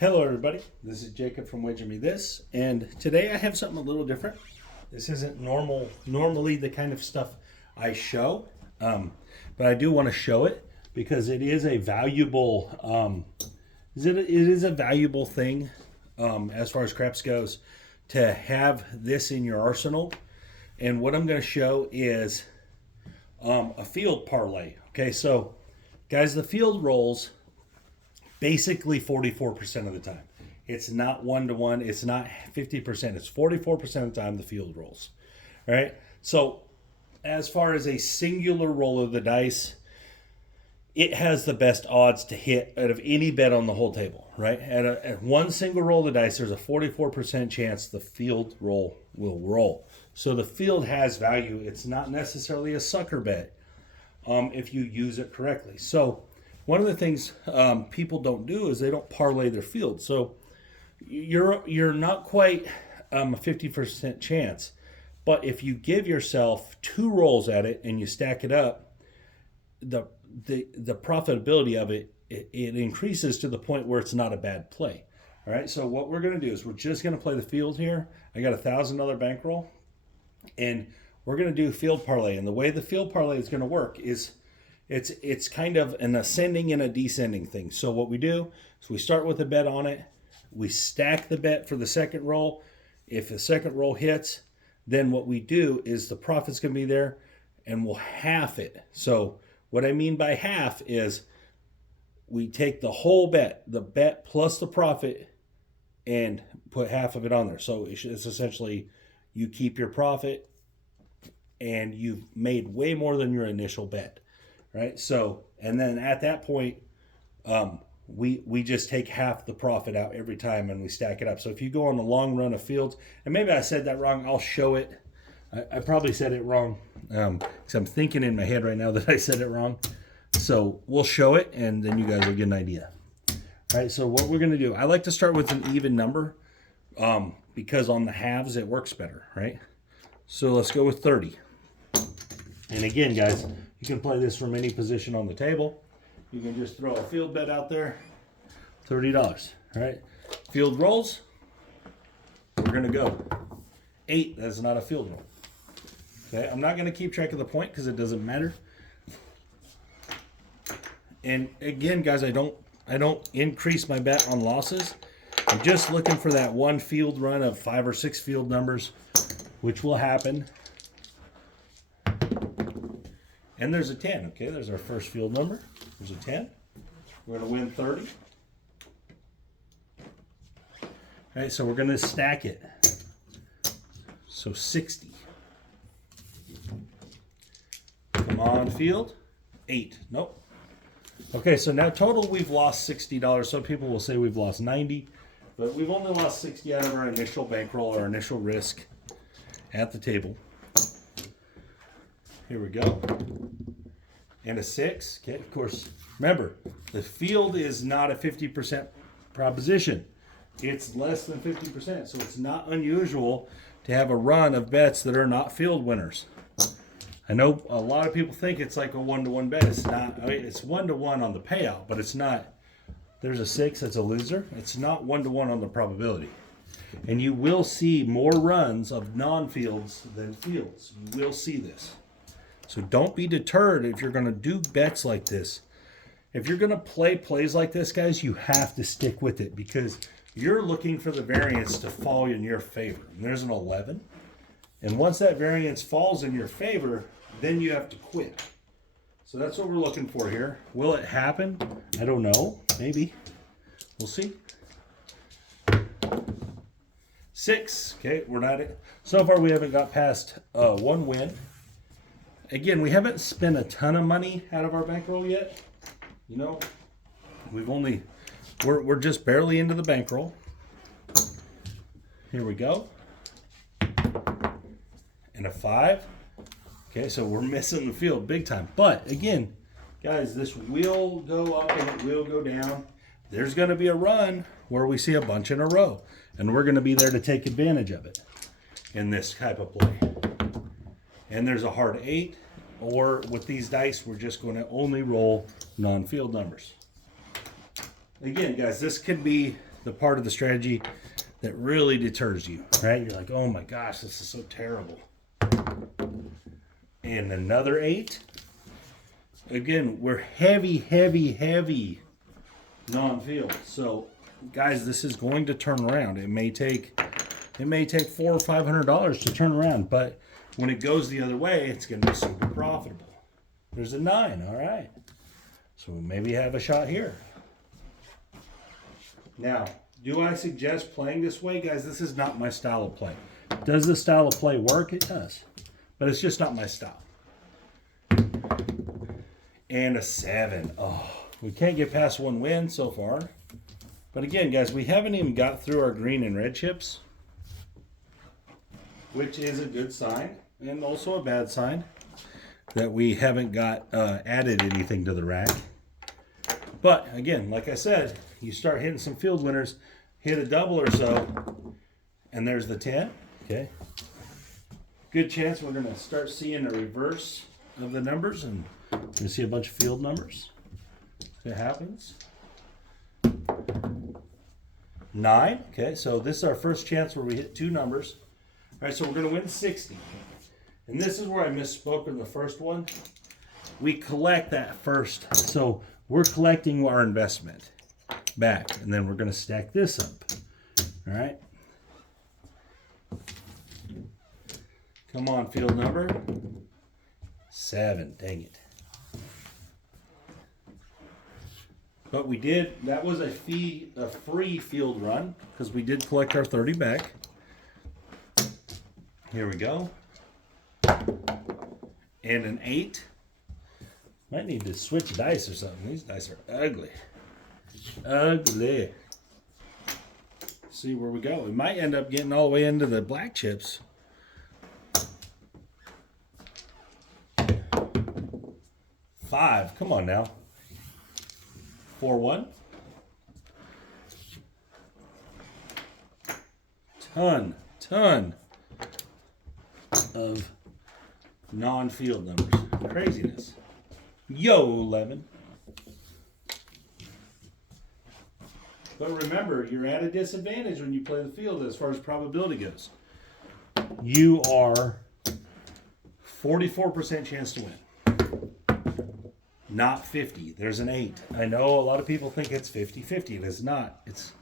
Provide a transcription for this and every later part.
Hello everybody, this is Jacob from Wager Me This, and today I have something a little different. This isn't normally the kind of stuff I show, but I do want to show it because it is a valuable, it is a valuable thing as far as craps goes to have this in your arsenal. And what I'm going to show is a field parlay. Okay, so guys, the field rolls basically 44% of the time. It's not 1-to-1. It's not 50%. It's 44% of the time the field rolls. All right. So as far as a singular roll of the dice, it has the best odds to hit out of any bet on the whole table. Right. At one single roll of the dice, there's a 44% chance the field roll will roll. So the field has value. It's not necessarily a sucker bet if you use it correctly. So one of the things people don't do is they don't parlay their field. So you're not quite a 50% chance, but if you give yourself two rolls at it and you stack it up, the profitability of it increases to the point where it's not a bad play. All right. So what we're going to do is we're just going to play the field here. I got $1,000 bankroll, and we're going to do field parlay. And the way the field parlay is going to work is it's kind of an ascending and a descending thing. So what we do is we start with a bet on it. We stack the bet for the second roll. If the second roll hits, then what we do is the profit's going to be there, and we'll half it. So what I mean by half is we take the whole bet, the bet plus the profit, and put half of it on there. So it's essentially you keep your profit, and you've made way more than your initial bet. Right. So, and then at that point, we just take half the profit out every time and we stack it up. So if you go on the long run of fields, and maybe I said that wrong, I'll show it. I probably said it wrong because I'm thinking in my head right now that I said it wrong. So we'll show it, and then you guys will get an idea. All right. So what we're going to do, I like to start with an even number because on the halves it works better. Right. So let's go with 30. And again, guys, you can play this from any position on the table. You can just throw a field bet out there, $30. All right. Field rolls, we're going to go 8. That's not a field roll. Okay. I'm not going to keep track of the point because it doesn't matter. And again, guys, I don't increase my bet on losses. I'm just looking for that one field run of 5 or 6 field numbers, which will happen. And there's a 10, okay? There's our first field number. There's a 10. We're going to win 30. All right, so we're going to stack it. So 60. Come on, field. 8. Nope. Okay, so now total we've lost $60. Some people will say we've lost 90, but we've only lost 60 out of our initial bankroll, our initial risk at the table. Here we go. And a 6. Okay, of course, remember, the field is not a 50% proposition. It's less than 50%. So it's not unusual to have a run of bets that are not field winners. I know a lot of people think it's like a 1-to-1 bet. It's not. I mean, it's 1-to-1 on the payout, but it's not. There's a 6 that's a loser. It's not 1-to-1 on the probability. And you will see more runs of non-fields than fields. You will see this. So don't be deterred if you're going to do bets like this. If you're going to play plays like this, guys, you have to stick with it because you're looking for the variance to fall in your favor. And there's an 11. And once that variance falls in your favor, then you have to quit. So that's what we're looking for here. Will it happen? I don't know. Maybe. We'll see. 6. Okay, we're not. So far, we haven't got past one win. Again, we haven't spent a ton of money out of our bankroll yet. You know, we're just barely into the bankroll. Here we go. And a 5. Okay, so we're missing the field big time. But again, guys, this will go up and it will go down. There's going to be a run where we see a bunch in a row. And we're going to be there to take advantage of it in this type of play. And there's a hard 8, or with these dice, we're just going to only roll non-field numbers. Again, guys, this could be the part of the strategy that really deters you, right? You're like, oh my gosh, this is so terrible. And another 8. Again, we're heavy non-field. So, guys, this is going to turn around. It may take $400 or $500 to turn around, but when it goes the other way, it's going to be super profitable. There's a 9, all right. So maybe have a shot here. Now, do I suggest playing this way? Guys, this is not my style of play. Does this style of play work? It does. But it's just not my style. And a 7. Oh, we can't get past 1 win so far. But again, guys, we haven't even got through our green and red chips, which is a good sign and also a bad sign that we haven't got added anything to the rack. But again, like I said, you start hitting some field winners, hit a double or so, and there's the 10. Okay. Good chance we're going to start seeing a reverse of the numbers, and you're going to see a bunch of field numbers. If it happens. 9. Okay, so this is our first chance where we hit 2 numbers. All right, so we're going to win 60. And this is where I misspoke in the first one. We collect that first. So we're collecting our investment back, and then we're going to stack this up. All right. Come on, field number. 7. Dang it. But we did, that was a free field run because we did collect our 30 back. Here we go. And an 8. Might need to switch dice or something. These dice are ugly. Ugly. See where we go. We might end up getting all the way into the black chips. 5. Come on now. 4-1. Ton of non-field numbers. Craziness. Yo, 11. But remember, you're at a disadvantage when you play the field as far as probability goes. You are 44% chance to win. Not 50. There's an 8. I know a lot of people think it's 50-50. It is not. It's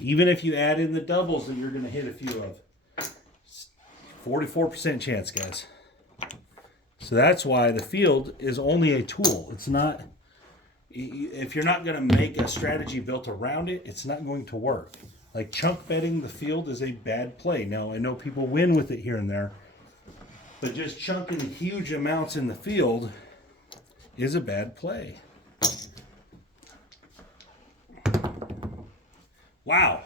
even if you add in the doubles that you're going to hit a few of. 44% chance, guys. So that's why the field is only a tool. It's not, if you're not going to make a strategy built around it, it's not going to work. Like chunk betting the field is a bad play. Now, I know people win with it here and there, but just chunking huge amounts in the field is a bad play. Wow.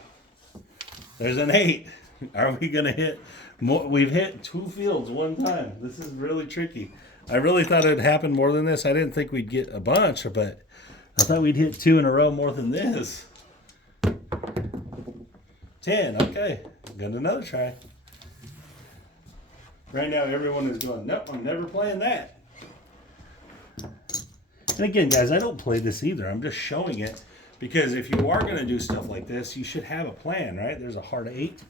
There's an 8. Are we going to hit more? We've hit 2 fields one time. This is really tricky. I really thought it would happen more than this. I didn't think we'd get a bunch, but I thought we'd hit 2 in a row more than this. 10. Okay. Got another try. Right now, everyone is going, nope, I'm never playing that. And again, guys, I don't play this either. I'm just showing it because if you are going to do stuff like this, you should have a plan, right? There's a hard 8.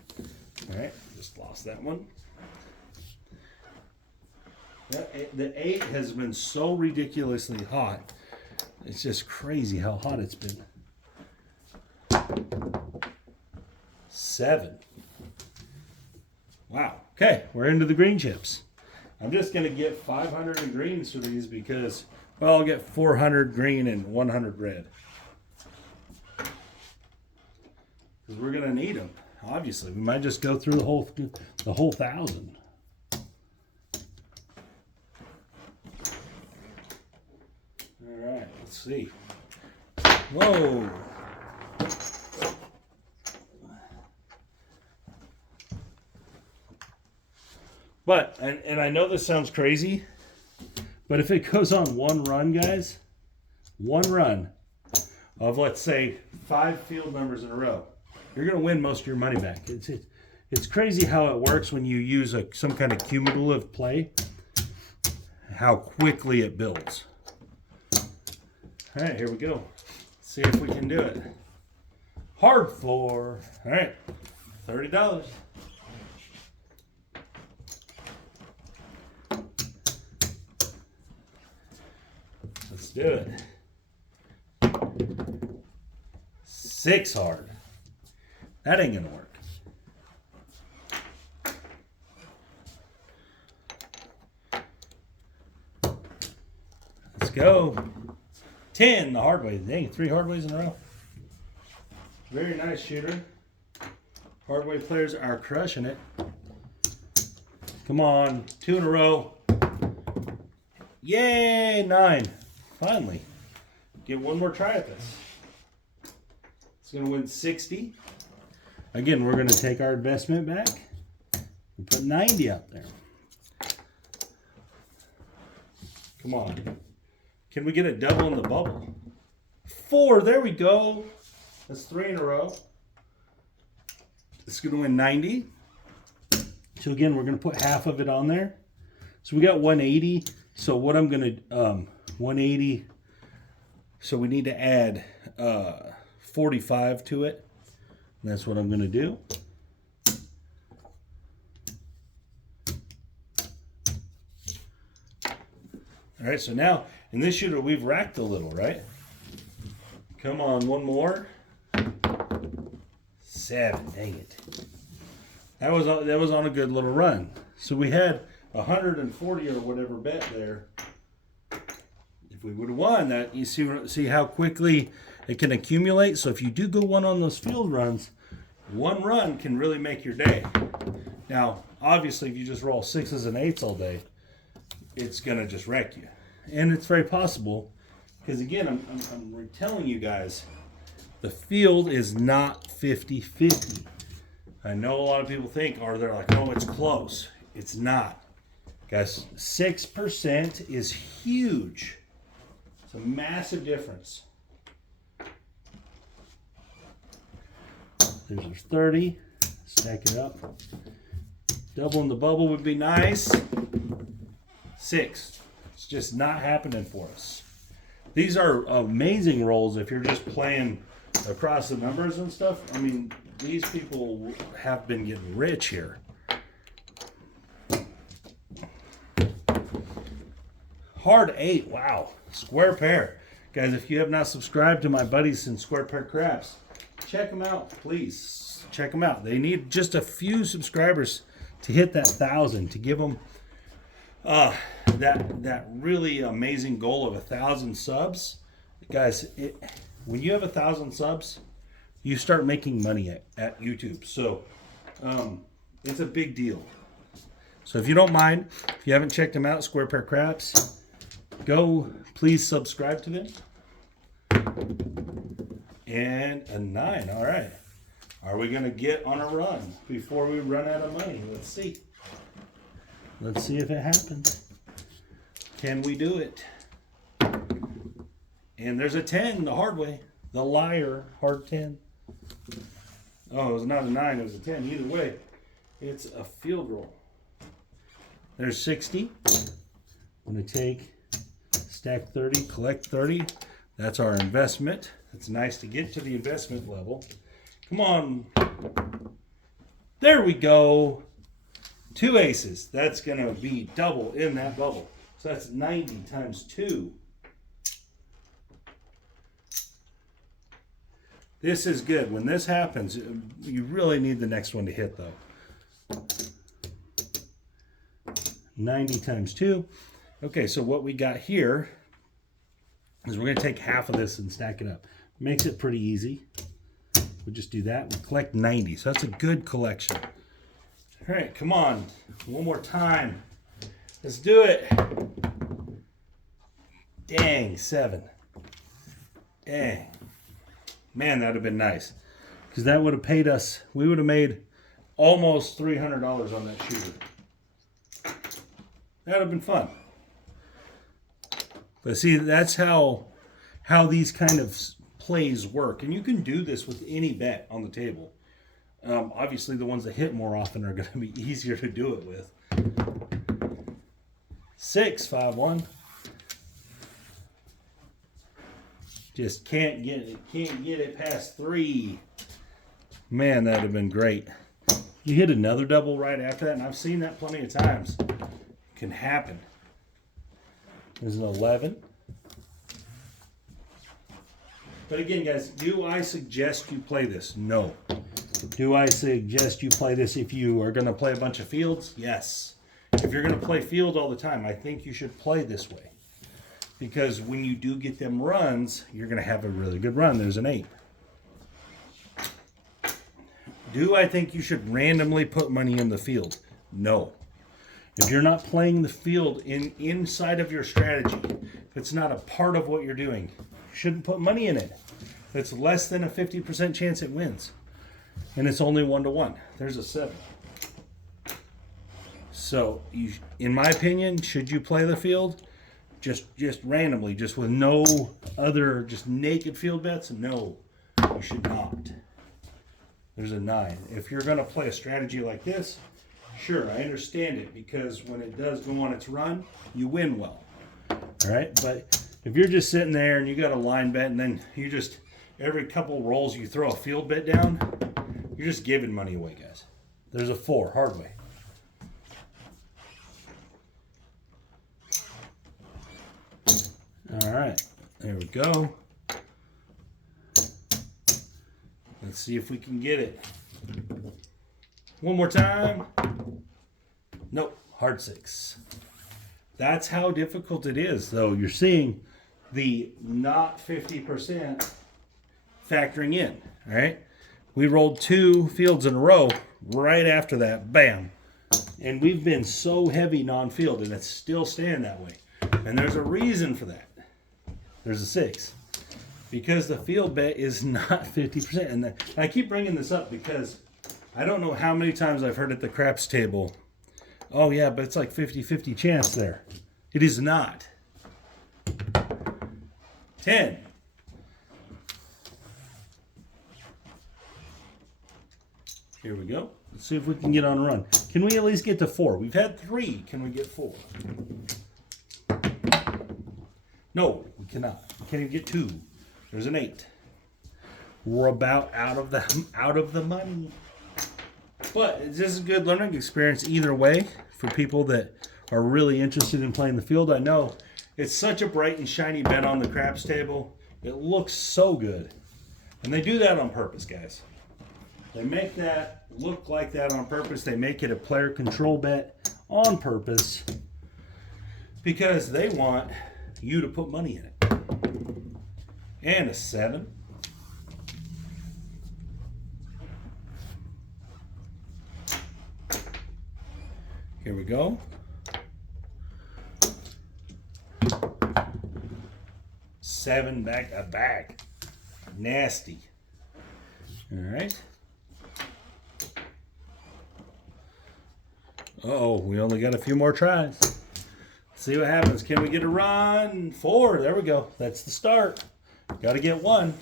All right, just lost that one. The 8 has been so ridiculously hot. It's just crazy how hot it's been. 7. Wow. Okay, we're into the green chips. I'm just going to get 500 in greens for these because, well, I'll get 400 green and 100 red. Because we're going to need them. Obviously, we might just go through the whole 1,000. All right, let's see. Whoa. But, and I know this sounds crazy, but if it goes on one run, guys, one run of, let's say, 5 field numbers in a row, you're going to win most of your money back. It's crazy how it works when you use some kind of cumulative play, how quickly it builds. All right, here we go. See if we can do it. Hard floor. All right, $30. Let's do it. 6 hard. That ain't gonna work. Let's go. 10 the hard way. Dang, 3 hard ways in a row. Very nice shooter. Hard way players are crushing it. Come on, 2 in a row. Yay, 9. Finally. Get one more try at this. It's going to win 60. Again, we're going to take our investment back and put 90 out there. Come on. Can we get a double in the bubble? 4. There we go. That's 3 in a row. It's going to win 90. So again, we're going to put half of it on there. So we got 180. So what I'm going to, 180. So we need to add 45 to it. And that's what I'm going to do. All right, so now in this shooter, we've racked a little, right? Come on, one more. 7, dang it. That was on a good little run. So we had 140 or whatever bet there. If we would have won that, you see how quickly it can accumulate. So if you do go one on those field runs, one run can really make your day. Now, obviously, if you just roll 6s and 8s all day, it's gonna just wreck you. And it's very possible, because again, I'm telling you guys, the field is not 50-50. I know a lot of people think, or they're like, oh, it's close. It's not. Guys, 6% is huge. It's a massive difference. There's our 30. Stack it up. Double in the bubble would be nice. 6. It's just not happening for us. These are amazing rolls if you're just playing across the numbers and stuff. I mean, these people have been getting rich here. Hard 8, wow. Square pair. Guys, if you have not subscribed to my buddies in Square Pair Craps, check them out, please. Check them out. They need just a few subscribers to hit that 1,000, to give them that really amazing goal of 1,000 subs. Guys, when you have 1,000 subs, you start making money at YouTube. So it's a big deal. So if you don't mind, if you haven't checked them out, Square Pair Craps, go please subscribe to them. And a 9. All right. Are we going to get on a run before we run out of money? Let's see. Let's see if it happens. Can we do it? And there's a 10 the hard way. The liar, hard 10. Oh, it was not a 9, it was a 10. Either way, it's a field roll. There's 60. I'm going to take, stack 30, collect 30. That's our investment. It's nice to get to the investment level. Come on. There we go. 2 aces. That's going to be double in that bubble. So that's 90 times 2. This is good. When this happens, you really need the next one to hit, though. 90 times 2. Okay, so what we got here is we're going to take half of this and stack it up. Makes it pretty easy. We'll just do that. We'll collect 90. So that's a good collection. All right, come on. One more time. Let's do it. Dang, 7. Dang. Man, that would have been nice. Because that would have paid us, we would have made almost $300 on that shooter. That would have been fun. But see, that's how these kind of plays work. And you can do this with any bet on the table. Obviously, the ones that hit more often are going to be easier to do it with. 6, 5, 1. Just can't get it past 3. Man, that'd have been great. You hit another double right after that, and I've seen that plenty of times. It can happen. There's an 11. But again, guys, do I suggest you play this? No. Do I suggest you play this if you are going to play a bunch of fields? Yes. If you're going to play field all the time, I think you should play this way. Because when you do get them runs, you're going to have a really good run. There's an 8. Do I think you should randomly put money in the field? No. If you're not playing the field inside of your strategy, if it's not a part of what you're doing, you shouldn't put money in it. If it's less than a 50% chance it wins. And it's only 1-to-1. There's a 7. So, in my opinion, should you play the field? Just randomly, just with no other, just naked field bets? No, you should not. There's a 9. If you're going to play a strategy like this, sure, I understand it, because when it does go on its run, you win well. All right, but if you're just sitting there and you got a line bet, and then you just, every couple rolls you throw a field bet down, you're just giving money away, guys. There's a 4, hard way. All right, there we go. Let's see if we can get it. One more time. Nope, hard 6. That's how difficult it is, though. You're seeing the not 50% factoring in, all right? We rolled 2 fields in a row right after that, bam. And we've been so heavy non-field, and it's still staying that way. And there's a reason for that. There's a 6. Because the field bet is not 50%. And I keep bringing this up because I don't know how many times I've heard at the craps table, oh yeah, but it's like 50-50 chance there. It is not. 10. Here we go. Let's see if we can get on a run. Can we at least get to 4? We've had 3. Can we get 4? No, we cannot. We can't even get 2. There's an 8. We're about out of the money. But it's just a good learning experience either way for people that are really interested in playing the field. I know it's such a bright and shiny bet on the craps table. It looks so good. And they do that on purpose, guys. They make that look like that on purpose. They make it a player control bet on purpose because they want you to put money in it. And a 7. Here we go. 7 back to back. Nasty. All right. Uh-oh, we only got a few more tries. Let's see what happens. Can we get a run? 4. There we go. That's the start. Got to get 1.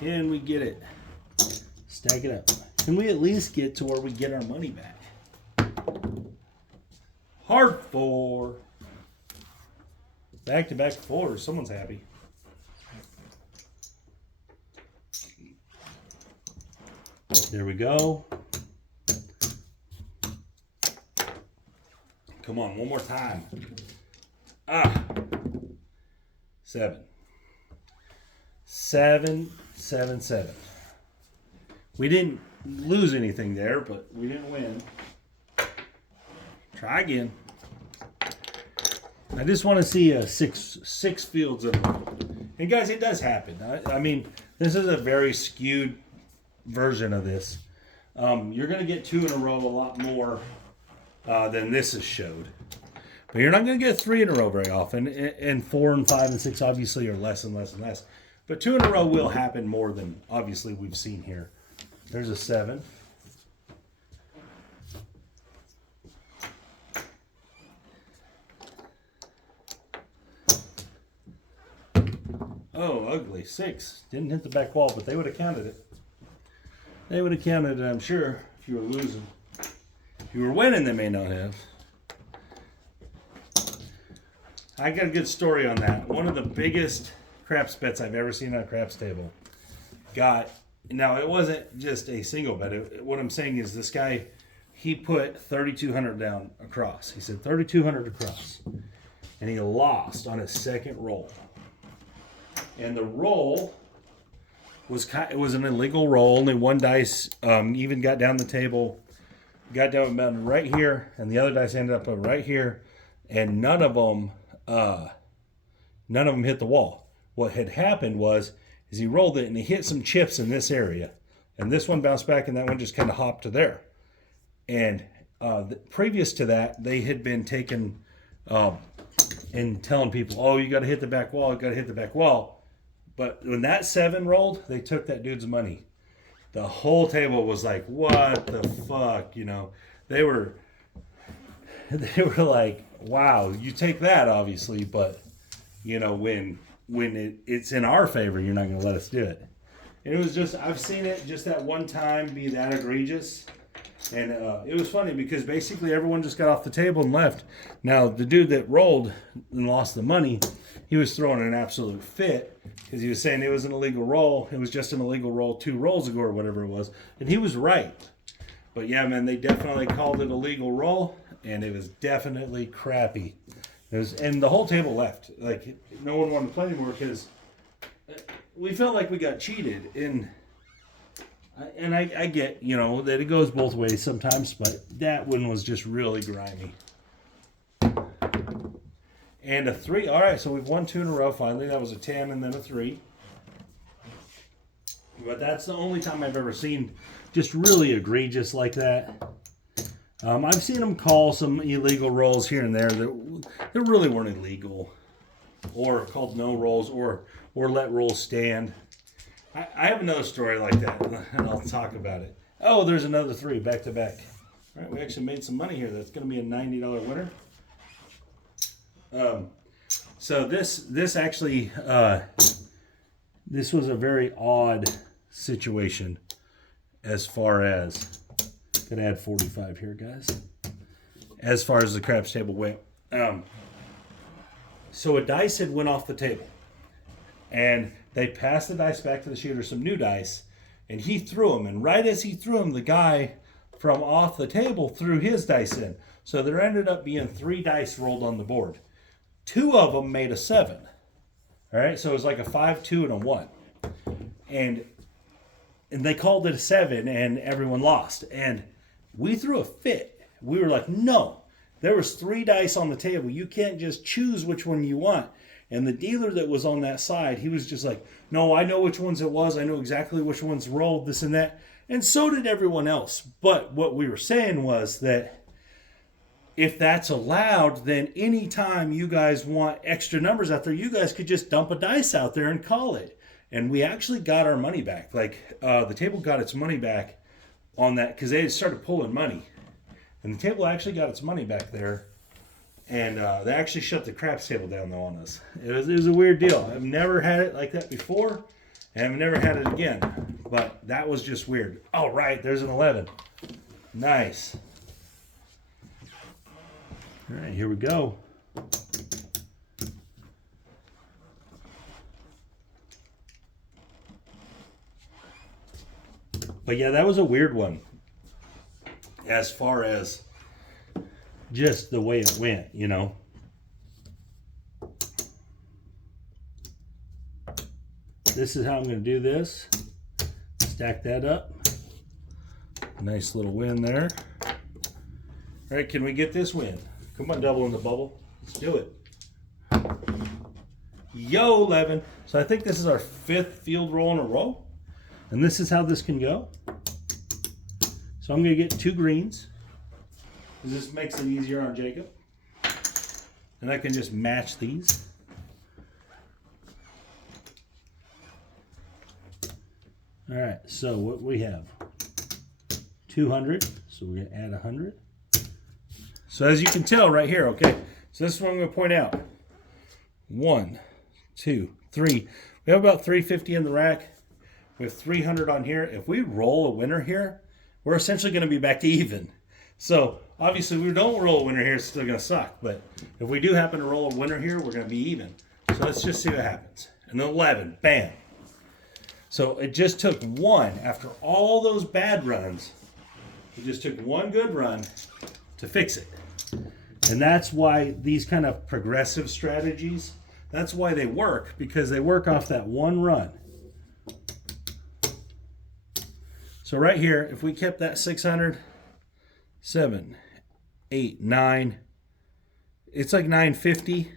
Can we get it? Stack it up. Can we at least get to where we get our money back? Hard 4. Back-to-back 4s. Someone's happy. There we go. Come on, one more time. 7. 7, 7, 7. We didn't lose anything there, but we didn't win. Try again. I just want to see a six fields in a row. And guys, it does happen. I mean, this is a very skewed version of this. You're going to get 2 in a row a lot more than this has showed. But you're not going to get 3 in a row very often. And 4 and 5 and 6 obviously are less and less and less. But 2 in a row will happen more than obviously we've seen here. There's a 7. Oh, ugly. 6. Didn't hit the back wall, but they would have counted it. They would have counted it, I'm sure, if you were losing. If you were winning, they may not have. I got a good story on that. One of the biggest craps bets I've ever seen on a craps table. Now it wasn't just a single bet. What I'm saying is this guy, he put 3,200 down across. He said 3,200 across, and he lost on his second roll. And the roll was an illegal roll. Only one dice even got down the table, got down about right here, and the other dice ended up right here, and none of them hit the wall. What had happened is he rolled it and he hit some chips in this area, and this one bounced back, and that one just kind of hopped to there. And previous to that, they had been taking and telling people, "Oh, you got to hit the back wall. You got to hit the back wall." But when that 7 rolled, they took that dude's money. The whole table was like, "What the fuck?" You know, they were like, "Wow, you take that, obviously." But you know, when it's in our favor, you're not going to let us do it. And it was just, I've seen it just that one time be that egregious. And it was funny because basically everyone just got off the table and left. Now, the dude that rolled and lost the money, he was throwing an absolute fit because he was saying it was an illegal roll. It was just an illegal roll 2 rolls ago or whatever it was. And he was right. But yeah, man, they definitely called it a legal roll, and it was definitely crappy. And the whole table left. Like, no one wanted to play anymore because we felt like we got cheated. And I get, you know, that it goes both ways sometimes, but that one was just really grimy. And a 3. All right, so we've won 2 in a row finally. That was a 10 and then a 3. But that's the only time I've ever seen just really egregious like that. I've seen them call some illegal rolls here and there that really weren't illegal, or called no rolls, or let rolls stand. I have another story like that, and I'll talk about it. Oh, there's another 3 back to back. All right, we actually made some money here. That's going to be a $90 winner. So this actually this was a very odd situation as far as, gonna add 45 here, guys. As far as the craps table went, so a dice had went off the table, and they passed the dice back to the shooter, some new dice, and he threw them. And right as he threw them, the guy from off the table threw his dice in. So there ended up being 3 dice rolled on the board. 2 of them made a 7. All right, so it was like a 5, 2, and a 1. And they called it a 7, and everyone lost. And we threw a fit. We were like, no, there was 3 dice on the table. You can't just choose which one you want. And the dealer that was on that side, he was just like, no, I know which ones it was. I know exactly which ones rolled, this and that. And so did everyone else. But what we were saying was that if that's allowed, then anytime you guys want extra numbers out there, you guys could just dump a dice out there and call it. And we actually got our money back. Like, the table got its money back on that because they had started pulling money. And the table actually got its money back there. And they actually shut the craps table down, though, on us. It was a weird deal. I've never had it like that before, and I've never had it again. But that was just weird. Oh, right, there's an 11. Nice. All right, here we go. But yeah, that was a weird one as far as just the way it went, you know. This is how I'm going to do this. Stack that up. Nice little win there. All right, can we get this win? Come on, double in the bubble. Let's do it. Yo, 11. So I think this is our 5th field roll in a row. And this is how this can go. So I'm going to get 2 greens. This makes it easier on Jacob. And I can just match these. All right, so what we have, 200. So we're going to add 100. So as you can tell right here, okay, so this is what I'm going to point out. 1, 2, 3. We have about 350 in the rack. We have 300 on here. If we roll a winner here, we're essentially going to be back to even. So obviously, if we don't roll a winner here, it's still going to suck. But if we do happen to roll a winner here, we're going to be even. So let's just see what happens. an 11. Bam. So it just took one, after all those bad runs, it just took one good run to fix it. And that's why these kind of progressive strategies, that's why they work, because they work off that one run. So right here, if we kept that 600, 7, 8, 9, it's like 950.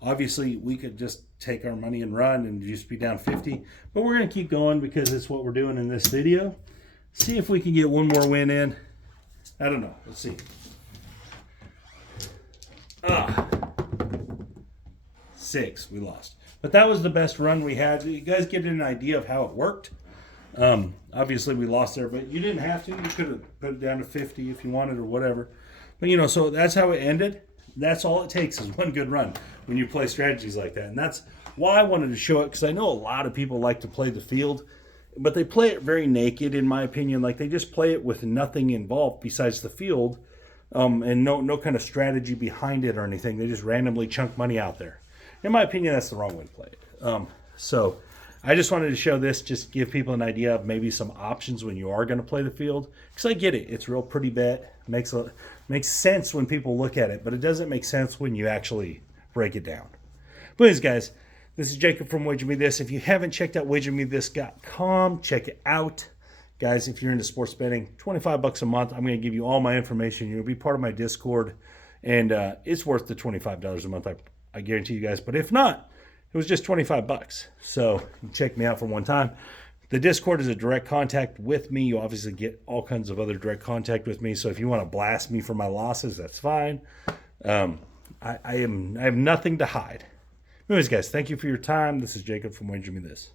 Obviously, we could just take our money and run and just be down 50. But we're going to keep going because it's what we're doing in this video. See if we can get one more win in. I don't know. Let's see. 6. We lost. But that was the best run we had. You guys get an idea of how it worked. Obviously, we lost there, but you didn't have to. You could have put it down to 50 if you wanted or whatever. But, so that's how it ended. That's all it takes is one good run when you play strategies like that. And that's why I wanted to show it, because I know a lot of people like to play the field, but they play it very naked, in my opinion. Like, they just play it with nothing involved besides the field, and no kind of strategy behind it or anything. They just randomly chunk money out there. In my opinion, that's the wrong way to play it. So I just wanted to show this, just give people an idea of maybe some options when you are going to play the field. Because I get it. It's a real pretty bet. Makes sense when people look at it, but it doesn't make sense when you actually break it down. But anyways, guys, this is Jacob from Wager Me This. If you haven't checked out wagermethis.com, check it out. Guys, if you're into sports betting, $25 a month. I'm going to give you all my information. You'll be part of my Discord, and it's worth the $25 a month. I guarantee you guys. But if not, it was just $25. So you check me out for one time. The Discord is a direct contact with me. You obviously get all kinds of other direct contact with me. So if you want to blast me for my losses, that's fine. I have nothing to hide. Anyways, guys, thank you for your time. This is Jacob from Wager Me This.